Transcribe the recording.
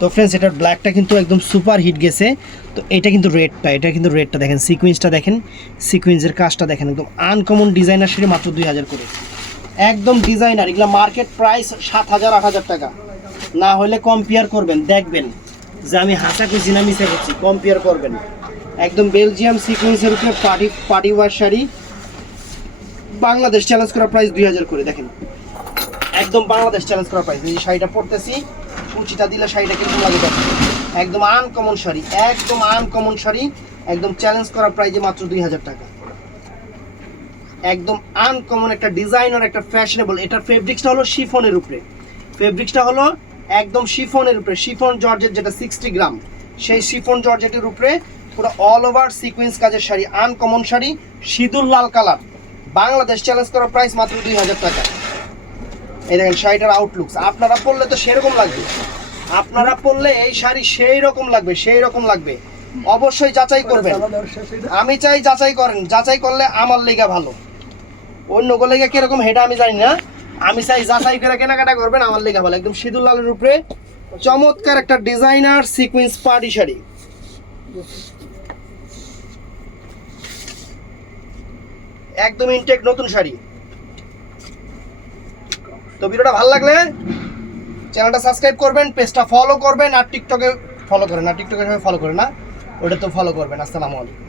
তো ফ্রেন্ডস এটার ব্ল্যাকটা কিন্তু একদম সুপার হিট গেছে। তো এটা কিন্তু রেডটা এটা কিন্তু রেডটা দেখেন সিকুয়েন্সটা দেখেন সিকুয়েন্সের কাজটা দেখেন, একদম আনকমন ডিজাইনার সেটা মাত্র দুই হাজার করে। একদম ডিজাইনার এগুলো মার্কেট প্রাইস সাত হাজার, আট হাজার টাকা। না হলে কম্পেয়ার করবেন, দেখবেন যে আমি হাসা খুঁজি না মিশে করছি কম্পেয়ার করবেন। একদম বেলজিয়াম সিকুয়েন্সের উপরে party party wear sari. Bangladesh challenge করা প্রাইস দুই হাজার করে, দেখেন। একদম বাংলাদেশ চ্যালেঞ্জ করা প্রাইস এই শাড়িটা পরতেছি। কুচিটা দিলে শাড়িটা কীরকম লাগে দেখেন একদম আনকমন শাড়ি, একদম আনকমন শাড়ি, একদম চ্যালেঞ্জ করা প্রাইজে মাত্র দুই হাজার টাকা। একদম আনকমন একটা ডিজাইনার একটা ফ্যাশনেবল এটার ফেব্রিক্সটা হলো শিফনের উপরে। ফেব্রিক্সটা হলো একদম শিফনের উপরে, শিফন জর্জেট যেটা সিক্সটি গ্রাম। সেই শিফন জর্জেটের উপরে পুরো অল ওভার সিকোয়েন্স কাজের শাড়ি আনকমন শাড়ি, সিঁদুর লাল কালার বাংলাদেশ চ্যালেঞ্জ করা প্রাইস মাত্র দুই হাজার টাকা। এই দেখেন শাড়িটার আউটলুকস আপনারা পরলে তো সেরকম লাগবে। আপনারা পরলে এই শাড়ি সেই রকম লাগবে, সেই রকম লাগবে। অবশ্যই যাচাই করবেন। আমি চাই যাচাই করেন। যাচাই করলে আমার লেগে ভালো। অন্য লেগে কীরকম হেটা আমি জানি না। আমি চাই যাচাই করে কেনাকাটা করবেন, আমার লেগে ভালো। একদম সিঁদুর লালের উপরে চমৎকার একটা ডিজাইনার সিকুয়েন্স পার্টি শাড়ি। একদম ইনটেক নতুন শাড়ি। তো ভিডিওটা ভালো লাগলে চ্যানেলটা সাবস্ক্রাইব করবেন, পেজটা ফলো করবেন আর টিকটকে ফলো করেন আর টিকটকে ফলো করেন না ওটা তো ফলো করবেন। আসসালামু আলাইকুম।